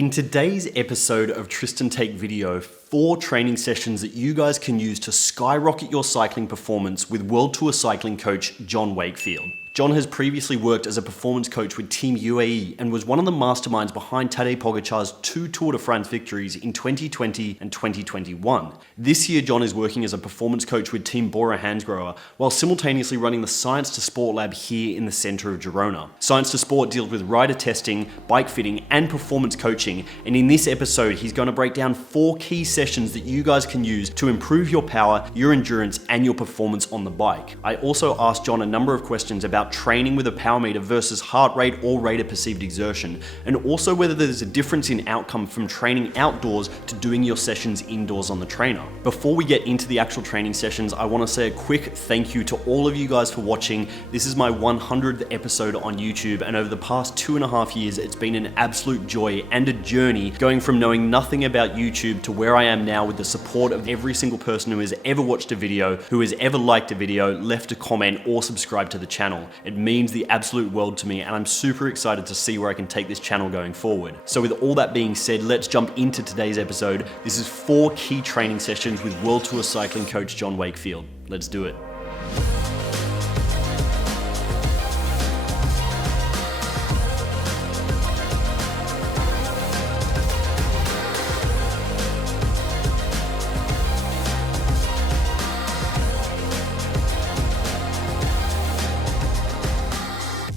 In today's episode of Tristan Take Video, 4 training sessions that you guys can use to skyrocket your cycling performance with WorldTour cycling coach John Wakefield. John has previously worked as a performance coach with Team UAE and was one of the masterminds behind Tadej Pogacar's 2 Tour de France victories in 2020 and 2021. This year, John is working as a performance coach with Team bora-hansgrohe while simultaneously running the Science to Sport lab here in the center of Girona. Science to Sport deals with rider testing, bike fitting, and performance coaching, and in this episode, he's going to break down 4 key sessions that you guys can use to improve your power, your endurance, and your performance on the bike. I also asked John a number of questions about training with a power meter versus heart rate or rate of perceived exertion, and also whether there's a difference in outcome from training outdoors to doing your sessions indoors on the trainer. Before we get into the actual training sessions, I want to say a quick thank you to all of you guys for watching. This is my 100th episode on YouTube, and over the past 2.5 years, it's been an absolute joy and a journey going from knowing nothing about YouTube to where I am now with the support of every single person who has ever watched a video, who has ever liked a video, left a comment, or subscribed to the channel. It means the absolute world to me, and I'm super excited to see where I can take this channel going forward. So with all that being said, let's jump into today's episode. This is 4 key training sessions with WorldTour cycling coach John Wakefield. Let's do it.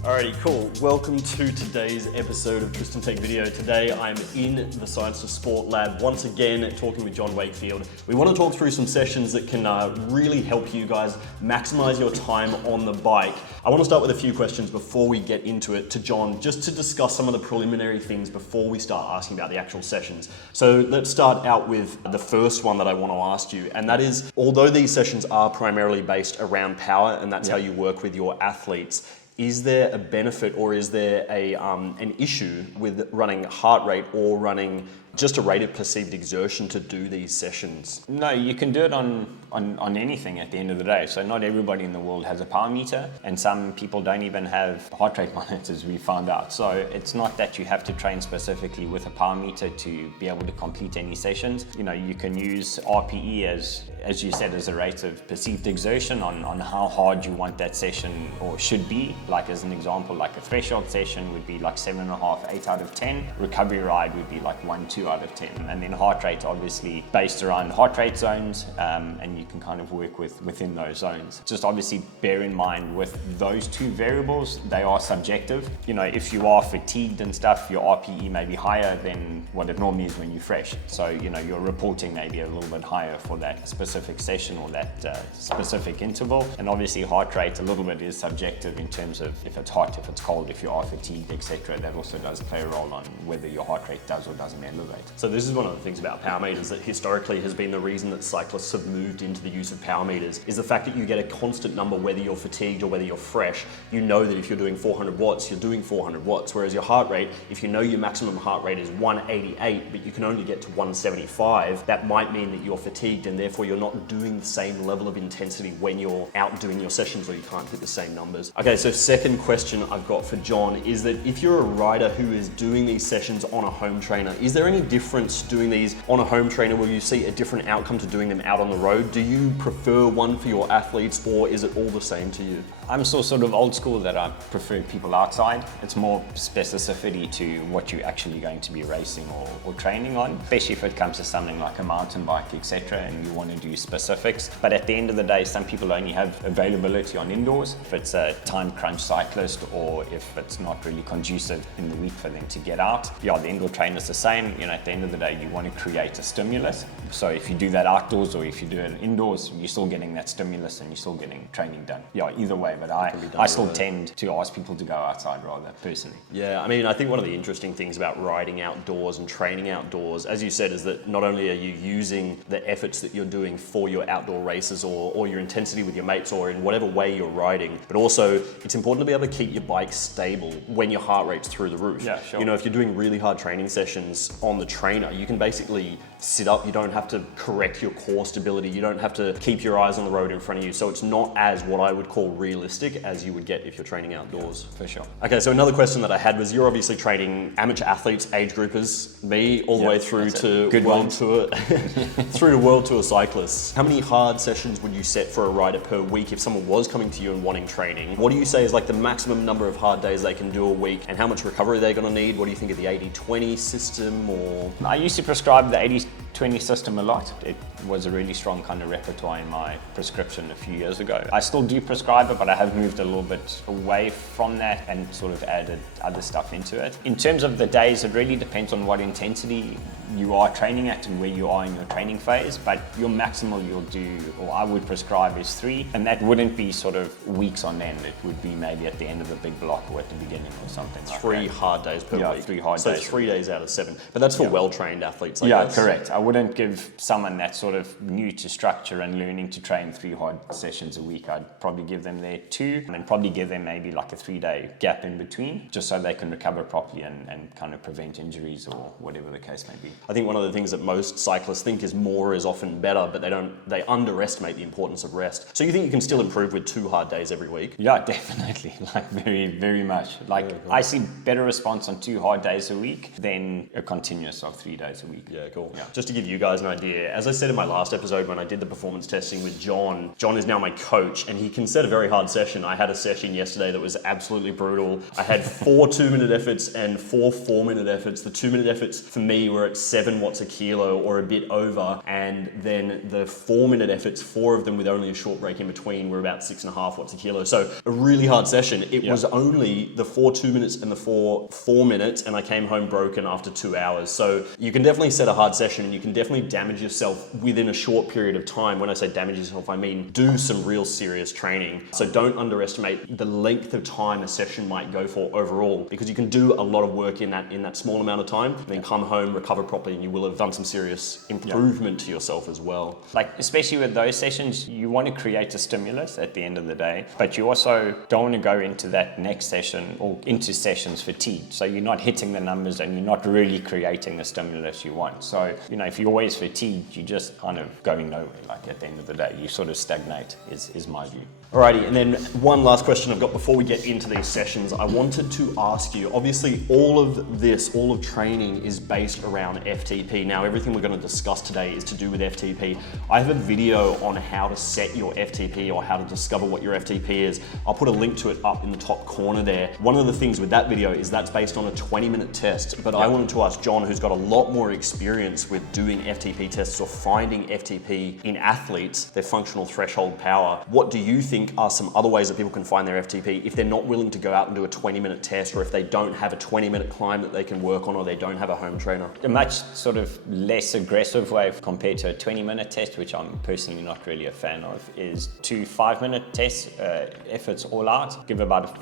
Alrighty, cool. Welcome to today's episode of Tristan Take Video. Today I'm in the Science to Sport lab once again talking with John Wakefield. We want to talk through some sessions that can really help you guys maximize your time on the bike. I want to start with a few questions before we get into it to John, just to discuss some of the preliminary things before we start asking about the actual sessions. So let's start out with the first one that I want to ask you, and that is, although these sessions are primarily based around power and that's how you work with your athletes, is there a benefit or is there an issue with running heart rate or running just a rate of perceived exertion to do these sessions? No, you can do it on anything at the end of the day. So not everybody in the world has a power meter, and some people don't even have heart rate monitors, we found out. So it's not that you have to train specifically with a power meter to be able to complete any sessions. You know, you can use RPE as you said, as a rate of perceived exertion on how hard you want that session or should be. Like as an example, like a threshold session would be like 7.5, 8 out of 10. Recovery ride would be like 1, 2 out of 10. And then heart rate obviously based around heart rate zones, and you can kind of work within those zones. Just obviously bear in mind with those 2 variables, they are subjective. You know, if you are fatigued and stuff, your RPE may be higher than what it normally is when you're fresh. So, you know, your reporting may be a little bit higher for that specific session or that specific interval. And obviously heart rate a little bit is subjective in terms of if it's hot, if it's cold, if you are fatigued, etc. That also does play a role on whether your heart rate does or doesn't elevate. So this is one of the things about power meters that historically has been the reason that cyclists have moved into the use of power meters, is the fact that you get a constant number whether you're fatigued or whether you're fresh. You know that if you're doing 400 watts, you're doing 400 watts, whereas your heart rate, if you know your maximum heart rate is 188, but you can only get to 175, that might mean that you're fatigued and therefore you're not doing the same level of intensity when you're out doing your sessions, or you can't hit the same numbers. Okay, so second question I've got for John is that if you're a rider who is doing these sessions on a home trainer, is there any difference doing these on a home trainer? Will you see a different outcome to doing them out on the road? Do you prefer one for your athletes, or is it all the same to you? I'm still sort of old school that I prefer people outside. It's more specificity to what you're actually going to be racing or training on, especially if it comes to something like a mountain bike, etc., and you want to do specifics. But at the end of the day, some people only have availability on indoors. If it's a time crunch cyclist, or if it's not really conducive in the week for them to get out, yeah, the indoor trainer's the same. You know, at the end of the day, you want to create a stimulus. So if you do that outdoors or if you do it indoors, you're still getting that stimulus and you're still getting training done. Yeah, either way, but I still tend to ask people to go outside rather, personally. Yeah, I mean, I think one of the interesting things about riding outdoors and training outdoors, as you said, is that not only are you using the efforts that you're doing for your outdoor races or your intensity with your mates or in whatever way you're riding, but also it's important to be able to keep your bike stable when your heart rate's through the roof. Yeah, sure. You know, if you're doing really hard training sessions on the trainer, you can basically sit up, you don't have to correct your core stability, you don't have to keep your eyes on the road in front of you, so it's not as what I would call realistic as you would get if you're training outdoors. For sure. Okay, so another question that I had was, you're obviously training amateur athletes, age groupers, me, all the way through to World Tour, through to World Tour cyclists. How many hard sessions would you set for a rider per week if someone was coming to you and wanting training? What do you say is like the maximum number of hard days they can do a week, and how much recovery they're gonna need? What do you think of the 80-20 system? Or I used to prescribe the 80-20 system a lot. It was a really strong kind of repertoire in my prescription a few years ago. I still do prescribe it, but I have moved a little bit away from that and sort of added other stuff into it. In terms of the days, it really depends on what intensity you are training at and where you are in your training phase, but your maximal you'll do, or I would prescribe, is 3, and that wouldn't be sort of weeks on end. It would be maybe at the end of a big block or at the beginning or something like 3 hard days per week. Yeah, 3 hard days. So 3 days out of 7. But that's for well-trained athletes, I guess. Correct. I wouldn't give someone that's sort of new to structure and learning to train 3 hard sessions a week. I'd probably give them their 2, and then probably give them maybe like a 3-day gap in between, just so they can recover properly and kind of prevent injuries or whatever the case may be. I think one of the things that most cyclists think is more is often better, but they underestimate the importance of rest. So you think you can still improve with 2 hard days every week? Yeah, definitely. Like very, very much. Like I see better response on 2 hard days a week than a continuous of 3 days a week. Yeah, cool. Yeah. Just to give you guys an idea, as I said in my last episode when I did the performance testing with John is now my coach, and he can set a very hard session. I had a session yesterday that was absolutely brutal. I had 4 2-minute efforts and 4 4-minute efforts. The 2-minute efforts for me were at 7 watts a kilo or a bit over, and then the 4-minute efforts, 4 of them with only a short break in between, were about 6.5 watts a kilo. So a really hard session. It was only the 4 2 minutes and the 4 4 minutes, and I came home broken after 2 hours. So you can definitely set a hard session, and you can definitely damage yourself within a short period of time. When I say damage yourself, I mean do some real serious training. So don't underestimate the length of time a session might go for overall, because you can do a lot of work in that small amount of time, and then come home, recover properly, and you will have done some serious improvement to yourself as well. Like, especially with those sessions, you want to create a stimulus at the end of the day, but you also don't want to go into that next session or into sessions fatigued. So you're not hitting the numbers and you're not really creating the stimulus you want. So, you know, if you're always fatigued, you're just kind of going nowhere. Like at the end of the day, you sort of stagnate is my view. Alrighty, and then one last question I've got before we get into these sessions. I wanted to ask you, obviously all of training is based around FTP. Now everything we're going to discuss today is to do with FTP. I have a video on how to set your FTP or how to discover what your FTP is. I'll put a link to it up in the top corner there. One of the things with that video is that's based on a 20-minute test, but I wanted to ask John, who's got a lot more experience with doing FTP tests or finding FTP in athletes, their functional threshold power. What do you think are some other ways that people can find their FTP if they're not willing to go out and do a 20-minute test, or if they don't have a 20-minute climb that they can work on, or they don't have a home trainer? A much sort of less aggressive way compared to a 20-minute test, which I'm personally not really a fan of, is 2 5-minute tests, efforts all out. Give about a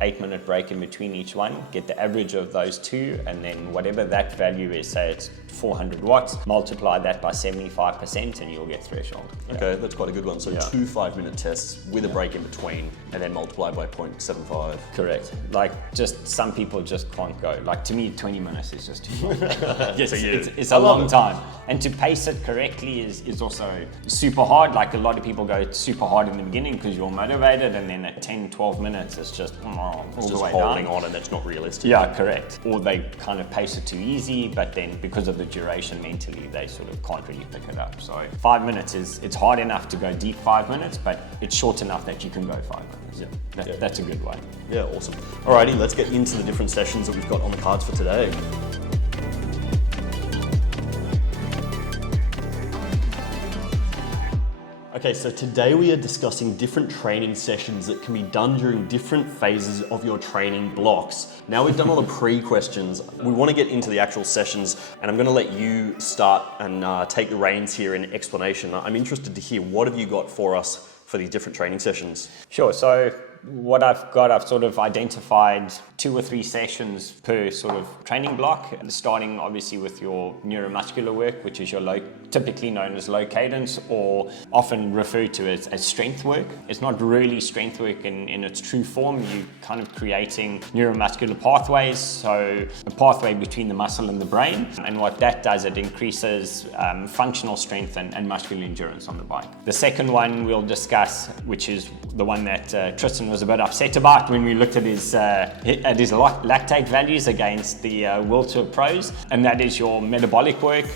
5-8 minute break in between each one. Get the average of those 2, and then whatever that value is, say it's 400 watts, multiply that by 75% and you'll get threshold. Okay, that's quite a good one. So 2 5-minute tests with a break in between, and then multiply by 0.75. Correct. Like, just some people just can't go. Like, to me, 20 minutes is just too long. Yes, it's a long time. And to pace it correctly is also super hard. Like, a lot of people go super hard in the beginning because you're motivated, and then at 10, 12 minutes, it's just all the way holding down. on, and that's not realistic. Yeah, correct. Or they kind of pace it too easy, but then because of the duration mentally, they sort of can't really pick it up. So 5 minutes it's hard enough to go deep 5 minutes, but it's short enough that you can go 5 minutes. That's a good way. Yeah, awesome. Alrighty, let's get into the different sessions that we've got on the cards for today. Okay, so today we are discussing different training sessions that can be done during different phases of your training blocks. Now we've done all the pre-questions, we want to get into the actual sessions, and I'm going to let you start and take the reins here in explanation. I'm interested to hear, what have you got for us for these different training sessions? Sure, so what I've sort of identified 2 or 3 sessions per sort of training block, starting obviously with your neuromuscular work, which is your typically known as low cadence, or often referred to as strength work. It's not really strength work in its true form. You're kind of creating neuromuscular pathways, so a pathway between the muscle and the brain. And what that does, it increases functional strength and muscular endurance on the bike. The second one we'll discuss, which is the one that Tristan was a bit upset about when we looked at his lactate values against the WorldTour pros, and that is your metabolic work.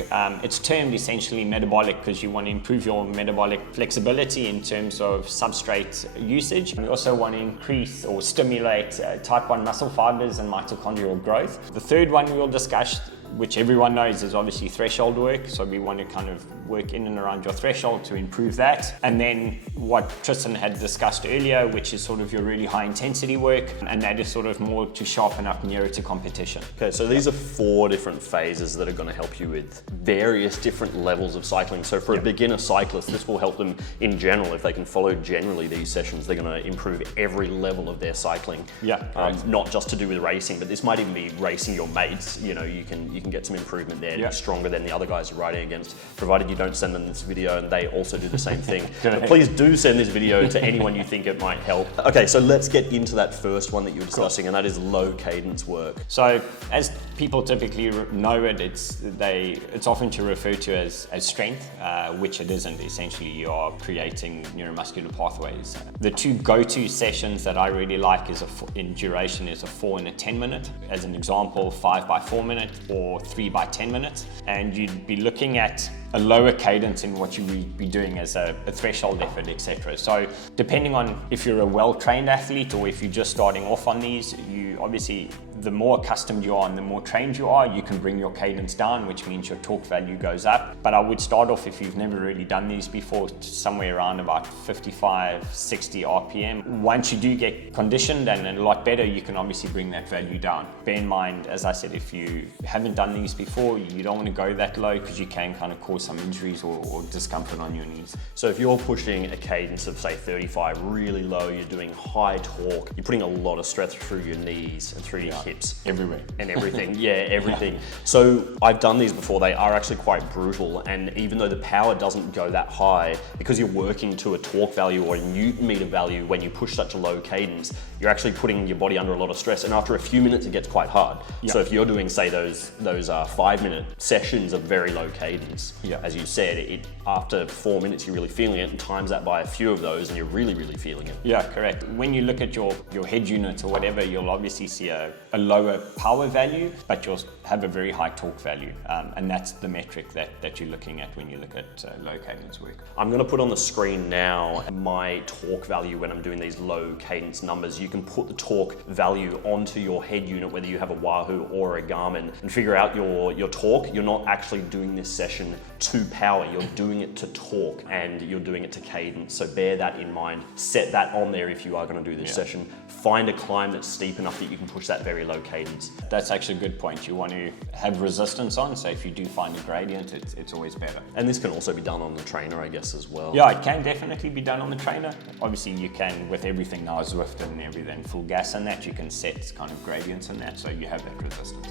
It's termed essentially metabolic because you want to improve your metabolic flexibility in terms of substrate usage. We also want to increase or stimulate type 1 muscle fibers and mitochondrial growth. The third one we'll discuss, which everyone knows, is obviously threshold work. So we want to kind of work in and around your threshold to improve that. And then what Tristan had discussed earlier, which is sort of your really high intensity work, and that is sort of more to sharpen up nearer to competition. Okay, so these are 4 different phases that are going to help you with various different levels of cycling. So for a beginner cyclist, this will help them in general. If they can follow generally these sessions, they're going to improve every level of their cycling. Not just to do with racing, but this might even be racing your mates. You know, you can get some improvement there, stronger than the other guys you're riding against, provided you don't send them this video and they also do the same thing. But please do send this video to anyone you think it might help. Okay, so let's get into that first one that you were discussing, and that is low cadence work. So as people typically know it, it's often to refer to as strength, which it isn't. Essentially, you are creating neuromuscular pathways. The 2 go-to sessions that I really like in duration is a 4 and a 10 minute. As an example, 5 by 4 minute or 3 by 10 minutes. And you'd be looking at a lower cadence in what you would be doing as a threshold effort, etc. So depending on if you're a well-trained athlete or if you're just starting off on these, you obviously, the more accustomed you are and the more trained you are, you can bring your cadence down, which means your torque value goes up. But I would start off, if you've never really done these before, somewhere around about 55, 60 RPM. Once you do get conditioned and a lot better, you can obviously bring that value down. Bear in mind, as I said, if you haven't done these before, you don't want to go that low because you can kind of cause some injuries or discomfort on your knees. So if you're pushing a cadence of say 35 really low, you're doing high torque, you're putting a lot of stress through your knees and through your hips. Everywhere. And everything, everything. So I've done these before, they are actually quite brutal, and even though the power doesn't go that high, because you're working to a torque value or a Newton meter value when you push such a low cadence, you're actually putting your body under a lot of stress, and after a few minutes it gets quite hard. So if you're doing say those 5-minute sessions of very low cadence, as you said, after 4 minutes you're really feeling it, and times that by a few of those and you're really feeling it. Yeah, correct. When you look at your head unit or whatever, you'll obviously see a lower power value, but you'll have a very high torque value, and that's the metric that you're looking at when you look at low cadence work. I'm going to put on the screen now my torque value when I'm doing these low cadence numbers. You can put the torque value onto your head unit, whether you have a Wahoo or a Garmin, and figure out your torque. You're not actually doing this session to power, you're doing it to torque, and you're doing it to cadence. So bear that in mind. Set that on there if you are going to do this session. Find a climb that's steep enough that you can push that very low cadence. That's actually a good point. You want to have resistance on, so if you do find a gradient, it's always better. And this can also be done on the trainer, I guess, as well. Yeah, it can definitely be done on the trainer. Obviously, you can, with everything now, Zwift and everything, full gas and that, you can set kind of gradients in that, so you have that resistance.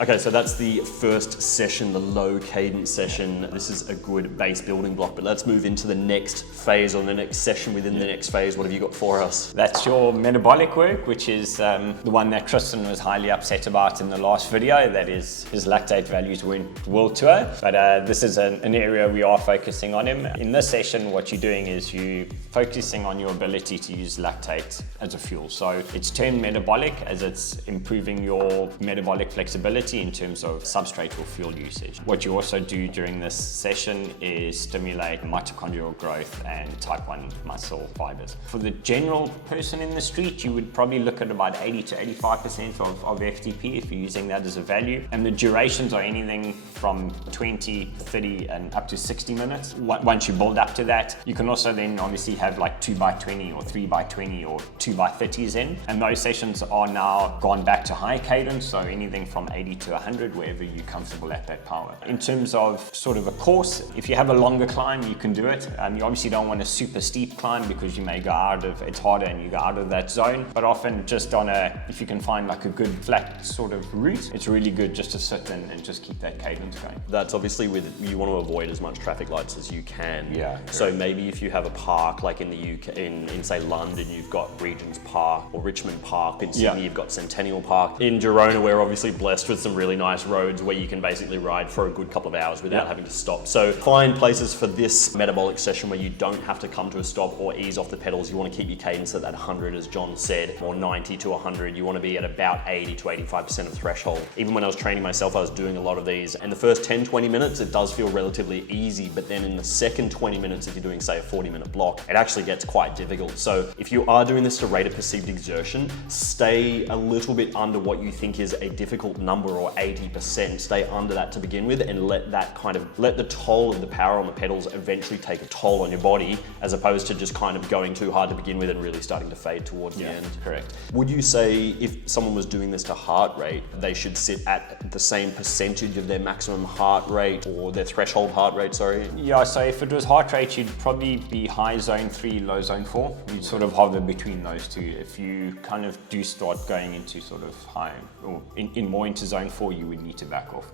Okay, so that's the first session, the low cadence session. This is a good base building block, but let's move into the next phase or the next session within the next phase. What have you got for us? That's your metabolic work, which is the one that Tristan was highly upset about in the last video. That is, his lactate values weren't WorldTour, but this is an area we are focusing on him. In this session, what you're doing is you focusing on your ability to use lactate as a fuel. So it's termed metabolic as it's improving your metabolic flexibility in terms of substrate or fuel usage. What you also do during this session is stimulate mitochondrial growth and type 1 muscle fibers. For the general person in the street, you would probably look at about 80 to 85% of FTP if you're using that as a value. And the durations are anything from 20, 30 and up to 60 minutes. Once you build up to that, you can also then obviously have like 2x20 or 3x20 or 2x30s in. And those sessions are now gone back to high cadence, so anything from 80 80 to 100, wherever you're comfortable at that power. In terms of sort of a course, if you have a longer climb, you can do it. You obviously don't want a super steep climb because you may go out of, it's harder and you go out of that zone, but often just if you can find like a good flat sort of route, it's really good just to sit and just keep that cadence going. That's obviously you want to avoid as much traffic lights as you can. Yeah. So maybe if you have a park like in the UK, in say London, you've got Regent's Park, or Richmond Park. In Sydney, you've got Centennial Park. In Girona, we're obviously blessed with some really nice roads where you can basically ride for a good couple of hours without having to stop. So find places for this metabolic session where you don't have to come to a stop or ease off the pedals. You want to keep your cadence at that 100, as John said, or 90 to 100. You want to be at about 80 to 85% of threshold. Even when I was training myself, I was doing a lot of these. And the first 10-20 minutes, it does feel relatively easy, but then in the second 20 minutes, if you're doing say a 40-minute block, it actually gets quite difficult. So if you are doing this to rate a perceived exertion, stay a little bit under what you think is a difficult number, or 80%. Stay under that to begin with, and let the toll of the power on the pedals eventually take a toll on your body, as opposed to just kind of going too hard to begin with and really starting to fade towards the end. Correct. Would you say if someone was doing this to heart rate, they should sit at the same percentage of their maximum heart rate, or their threshold heart rate, sorry? Yeah, so if it was heart rate, you'd probably be high zone 3, low zone 4. You'd sort of hover between those two. If you kind of do start going into sort of high, or more into zone 4, you would need to back off.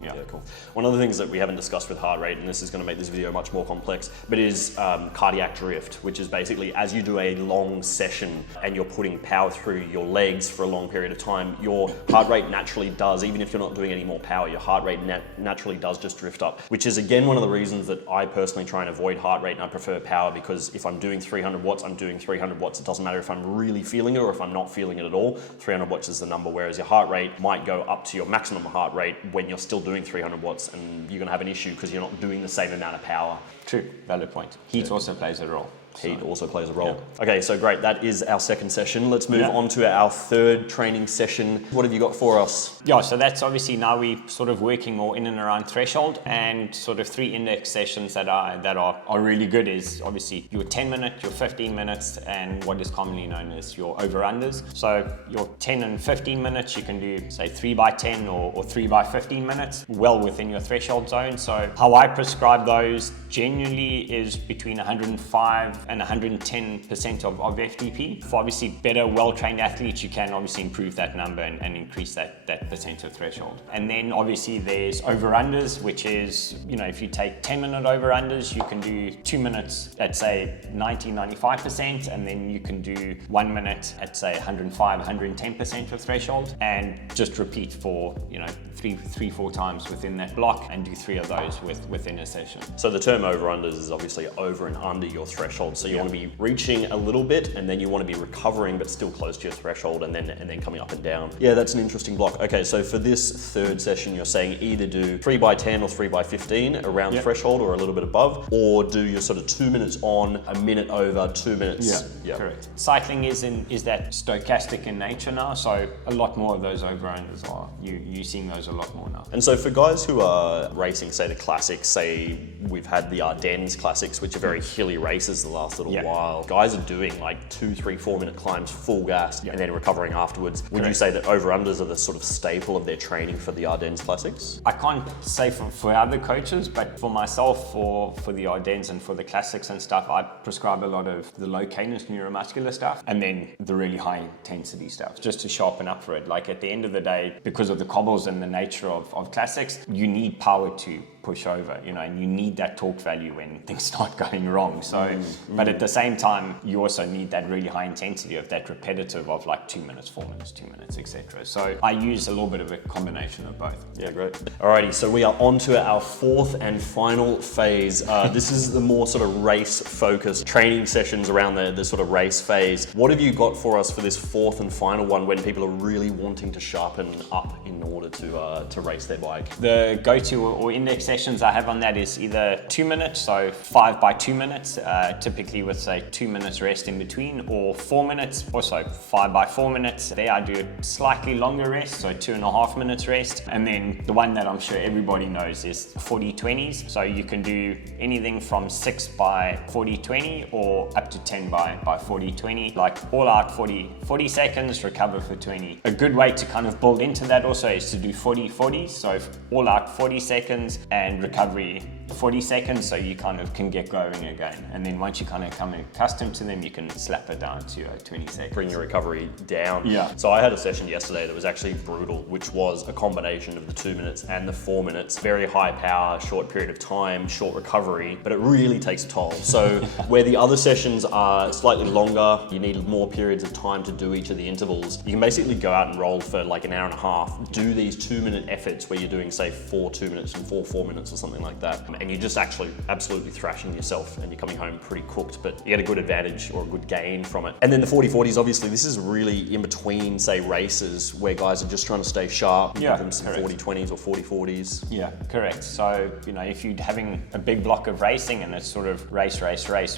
Yeah, cool. One of the things that we haven't discussed with heart rate, and this is going to make this video much more complex, but is cardiac drift, which is basically as you do a long session and you're putting power through your legs for a long period of time, your heart rate naturally does, even if you're not doing any more power, your heart rate naturally does just drift up, which is again one of the reasons that I personally try and avoid heart rate and I prefer power, because if I'm doing 300 watts, I'm doing 300 watts. It doesn't matter if I'm really feeling it or if I'm not feeling it at all. 300 watts is the number, whereas your heart rate might go up to your maximum heart rate when you're still doing 300 watts, and you're going to have an issue because you're not doing the same amount of power. True, valid point. Heat also plays a role. Heat also plays a role. Yeah. Okay, so great. That is our second session. Let's move on to our third training session. What have you got for us? Yeah, so that's obviously now we're sort of working more in and around threshold, and sort of 3 index sessions that are really good is obviously your 10 minute, your 15 minutes, and what is commonly known as your over-unders. So your 10 and 15 minutes, you can do say 3 by 10 or 3 by 15 minutes, well within your threshold zone. So how I prescribe those genuinely is between 105 and 110% of FTP. For obviously better, well-trained athletes, you can obviously improve that number and increase that percent of threshold. And then obviously there's over-unders, which is, if you take 10-minute over-unders, you can do 2 minutes at say 90-95%, and then you can do 1 minute at say 105-110% of threshold, and just repeat for 3-4 times within that block, and do 3 of those within a session. So the term over-unders is obviously over and under your threshold. So you want to be reaching a little bit, and then you want to be recovering but still close to your threshold, and then coming up and down. Yeah, that's an interesting block. Okay, so for this third session, you're saying either do 3 by 10 or 3 by 15 around threshold or a little bit above, or do your sort of 2 minutes on, a minute over, 2 minutes. Yeah, correct. Cycling is that stochastic in nature now, so a lot more of those over-unders are, you're seeing those a lot more now. And so for guys who are racing, say the classics, say we've had the Ardennes classics, which are very hilly races the last little while. Guys are doing like 2, 3, 4 minute climbs full gas and then recovering afterwards. Would you say that over-unders are the sort of staple of their training for the Ardennes classics? I can't say for other coaches, but for myself, for the Ardennes and for the classics and stuff, I prescribe a lot of the low cadence neuromuscular stuff, and then the really high intensity stuff, just to sharpen up for it. Like at the end of the day, because of the cobbles and the nature of classics, you need power to push over, and you need that torque value when things start going wrong. So, but at the same time, you also need that really high intensity of that repetitive of like 2 minutes, 4 minutes, 2 minutes, etc. So I use a little bit of a combination of both. Yeah, great. Alrighty, so we are on to our fourth and final phase. This is the more sort of race-focused training sessions around the sort of race phase. What have you got for us for this fourth and final one when people are really wanting to sharpen up in order to race their bike? The go-to or index session sessions I have on that is either 2 minutes, so 5 by 2 minutes, typically with say 2 minutes rest in between, or 4 minutes, also 5 by 4 minutes. There I do a slightly longer rest, so 2.5 minutes rest. And then the one that I'm sure everybody knows is 40-20s. So you can do anything from 6 by 40-20 or up to 10 by 40-20, like all out 40 seconds, recover for 20. A good way to kind of build into that also is to do 40-40s, so all out 40 seconds and recovery 40 seconds, so you kind of can get going again. And then once you kind of come accustomed to them, you can slap it down to 20 seconds. Bring your recovery down. Yeah. So I had a session yesterday that was actually brutal, which was a combination of the 2 minutes and the 4 minutes. Very high power, short period of time, short recovery, but it really takes a toll. So where the other sessions are slightly longer, you need more periods of time to do each of the intervals. You can basically go out and roll for like an hour and a half, do these 2 minute efforts where you're doing say 4 2 minutes and 4 minutes or something like that. And you're just actually absolutely thrashing yourself and you're coming home pretty cooked, but you get a good advantage or a good gain from it. And then the 40-40s, obviously this is really in between say races where guys are just trying to stay sharp. Yeah, give them some 40-20s or 40-40s. Yeah, correct. So, you know, if you're having a big block of racing and it's sort of race,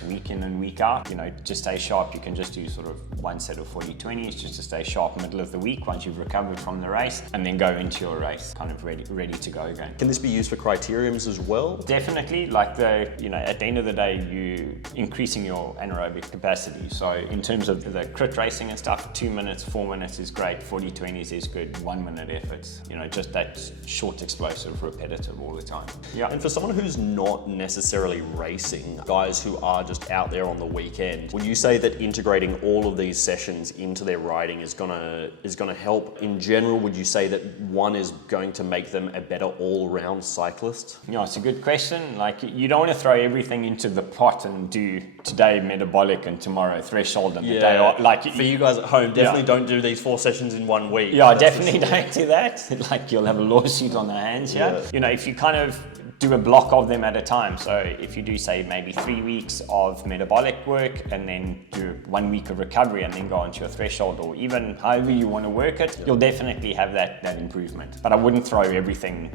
week in and week out, you know, just stay sharp. You can just do sort of one set of 40-20s just to stay sharp middle of the week once you've recovered from the race, and then go into your race kind of ready to go again. Can this be used for criteriums as well? Definitely, like at the end of the day, you increasing your anaerobic capacity. So in terms of the crit racing and stuff, 2 minutes, 4 minutes is great, 40-20s is good, 1 minute efforts, you know, just that short, explosive, repetitive all the time. Yeah. And for someone who's not necessarily racing, guys who are just out there on the weekend, would you say that integrating all of these sessions into their riding is gonna help in general? Would you say that one is going to make them a better all-round cyclist? Yeah, it's a good question. Like, you don't want to throw everything into the pot and do today metabolic and tomorrow threshold and the day off. Like, for you guys at home, definitely don't do these 4 sessions in 1 week. Yeah, definitely don't do that. Like, you'll have a lawsuit on their hands here. Yeah. You know, if you kind of do a block of them at a time. So if you do say maybe 3 weeks of metabolic work and then do 1 week of recovery and then go onto your threshold, or even however you want to work it, you'll definitely have that improvement. But I wouldn't throw everything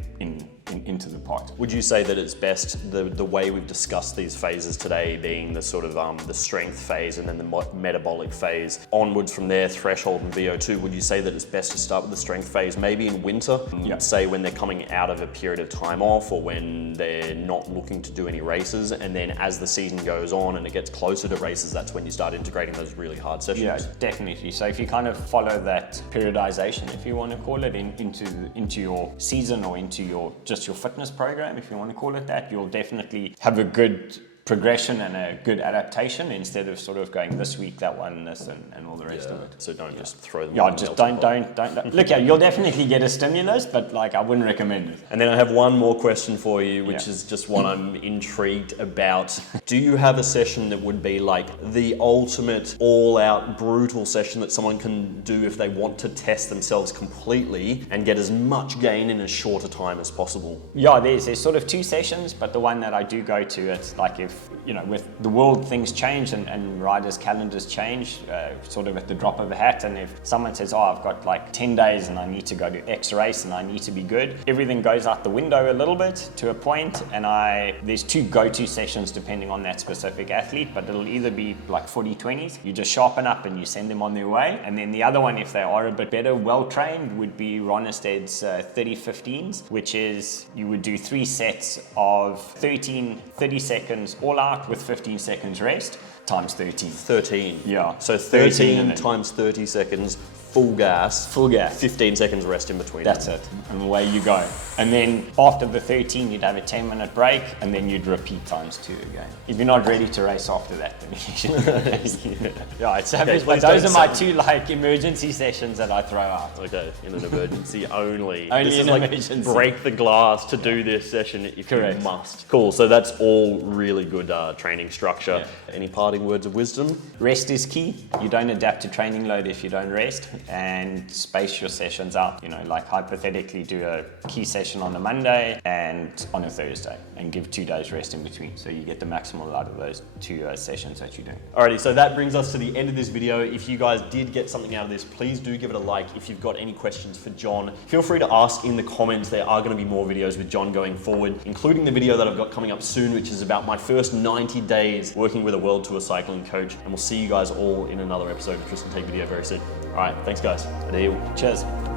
into the pot. Would you say that it's best, the way we've discussed these phases today being the sort of the strength phase and then the metabolic phase, onwards from there, threshold and VO2, would you say that it's best to start with the strength phase maybe in winter, say when they're coming out of a period of time off or when they're not looking to do any races, and then as the season goes on and it gets closer to races, that's when you start integrating those really hard sessions? Yeah, definitely. So if you kind of follow that periodization, if you want to call it, into your season or into your fitness program, if you want to call it that, you'll definitely have a good progression and a good adaptation instead of sort of going this week, that one, this, and all the rest of it. So don't just throw them. Yeah, just don't. Look, yeah, you'll definitely get a stimulus, but like I wouldn't recommend it. And then I have one more question for you, which is just one I'm intrigued about. Do you have a session that would be like the ultimate all-out brutal session that someone can do if they want to test themselves completely and get as much gain in as short a time as possible? Yeah, there's sort of 2 sessions, but the one that I do go to, it's like if, you know, with the world things change and riders' calendars change, sort of at the drop of a hat, and if someone says, oh, I've got like 10 days and I need to go to X race and I need to be good, everything goes out the window a little bit to a point, and there's 2 go-to sessions depending on that specific athlete, but it'll either be like 40-20s, you just sharpen up and you send them on their way, and then the other one, if they are a bit better, well-trained, would be Ron Ested's 30-15s, which is you would do 3 sets of 30 seconds all out with 15 seconds rest times 13. 13. Yeah. So 13 times 30 seconds, full gas. 15 seconds rest in between. That's it. And away you go. And then after the 13, you'd have a 10-minute break, and then you'd repeat times 2 again. If you're not ready to race after that, then you should. Yeah, it's but those are my 2 like emergency sessions that I throw out. Okay, in an emergency only. Only this in is emergency. Like break the glass to do this session if Correct. you must. Cool. So that's all really good training structure. Yeah. Any parting words of wisdom? Rest is key. You don't adapt to training load if you don't rest. and space your sessions out. You know, like hypothetically do a key session on a Monday and on a Thursday, and give 2 days rest in between. So you get the maximal out of those 2 sessions that you're doing. Alrighty, so that brings us to the end of this video. If you guys did get something out of this, please do give it a like. If you've got any questions for John, feel free to ask in the comments. There are going to be more videos with John going forward, including the video that I've got coming up soon, which is about my first 90 days working with a World Tour cycling coach. And we'll see you guys all in another episode of Tristan Take video very soon. All right, thanks guys. Cheers.